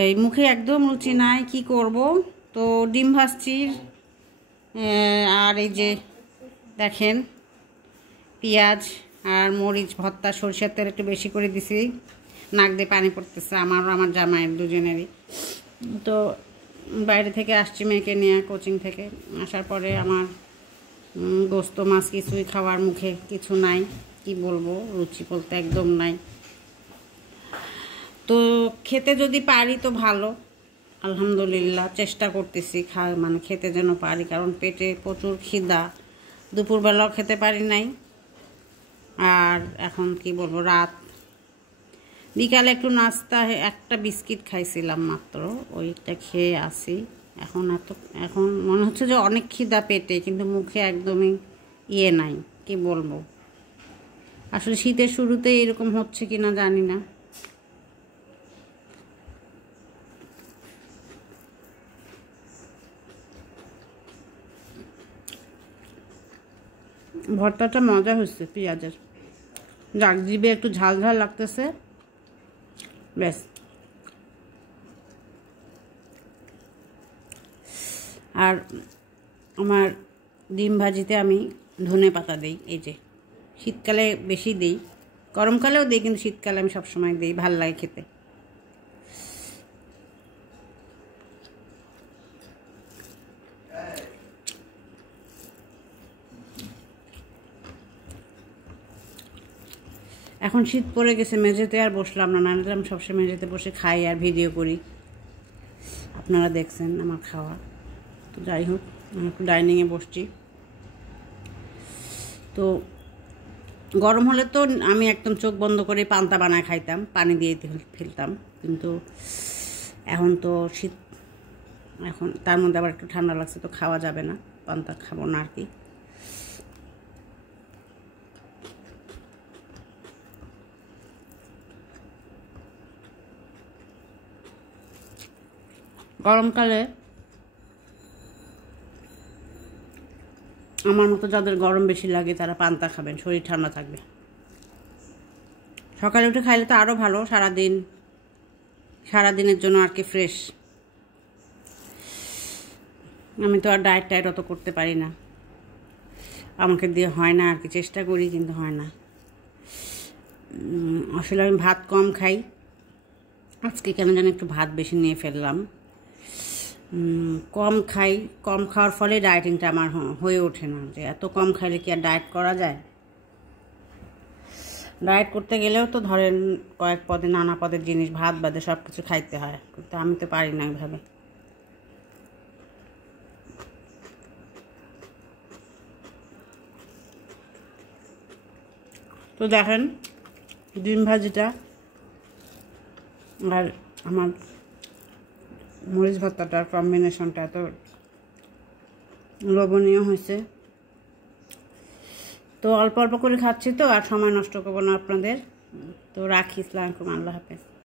এই মুখে একদম রুচি নাই, কি করব। তো ডিম ভাজছি, আর এই যে দেখেন পেঁয়াজ আর মরিচ ভর্তা, সরষের তেল একটু বেশি করে দিছি। নাক দিয়ে পানি পড়তেছে আমারও আমার জামাইয়ের দুজনেরই। তো বাইরে থেকে আসছি মেয়েকে নিয়ে, কোচিং থেকে আসার পরে আমার গোস্ত মাছ কিছুই খাওয়ার মুখে কিছু নাই, কি বলবো, রুচি বলতে একদম নাই। তো খেতে যদি পারি তো ভালো, আলহামদুলিল্লাহ চেষ্টা করতেছি মানে খেতে যেন পারি, কারণ পেটে প্রচুর খিদা। দুপুরবেলাও খেতে পারি নাই, আর এখন কি বলবো, রাত বিকালে একটু নাস্তা একটা বিস্কিট খাইছিলাম মাত্র, ওইটা খেয়ে আসি। এখন মনে হচ্ছে যে অনেক খিদা পেটে, কিন্তু মুখে একদমই নাই, কি বলবো। আসলে শীতের শুরুতে এরকম হচ্ছে কিনা জানি না। ভর্তাটা মজা হচ্ছে পেঁয়াজের, যাক জিভে একটু ঝাল ঝাল লাগতেছে, ব্যাস। আর আমার ডিম ভাজিতে আমি ধনে পাতা দিই, এই যে শীতকালে বেশি দিই, গরমকালেও দিই, কিন্তু শীতকালে আমি সবসময় দিই, ভাল লাগে খেতে। এখন শীত পড়ে গেছে, মেঝেতে আর বসলাম না, নাহলে আমি সবসময় মেঝেতে বসে খাই আর ভিডিও করি, আপনারা দেখছেন আমার খাওয়া। তো যাই হোক, আমি একটু ডাইনিংয়ে বসছি। তো গরম হলে তো আমি একদম চোখ বন্ধ করে পান্তা বানায় খাইতাম, পানি দিয়ে ফেলতাম, কিন্তু এখন তো শীত, এখন তার মধ্যে আবার একটু ঠান্ডা লাগছে, তো খাওয়া যাবে না, পান্তা খাবো না আর কি। গরমকালে আমার মতো যাদের গরম বেশি লাগে তারা পান্তা খাবেন, শরীর ঠান্ডা থাকবে। সকালে উঠে খাইলে তো আরও ভালো, সারাদিনের জন্য আর কি ফ্রেশ। আমি তো আর ডায়েট অত করতে পারি না, আমাকে দিয়ে হয় না আর কি, চেষ্টা করি কিন্তু হয় না। আসলে আমি ভাত কম খাই, আজকে কেন জানি একটু ভাত বেশি নিয়ে ফেললাম। কম খাওয়ার ফলে ডায়েটিংটা আমার হয়ে ওঠে না, যে এত কম খাইলে কি আর ডায়েট করা যায়। ডায়েট করতে গেলেও তো ধরেন কয়েক পদে নানা পদের জিনিস, ভাত বাদে সব কিছু খাইতে হয়, কিন্তু আমি তো পারি না এইভাবে। তো দেখেন ডিম ভাজিটা আর আমার মরিচ ভর্তাটার কম্বিনেশনটা এত লোভনীয় হয়েছে। তো অল্প অল্প করে খাচ্ছি, তো আর সময় নষ্ট করবো না আপনাদের। তো রাখি, আসসালামু আলাইকুম, আল্লাহ হাফেজ।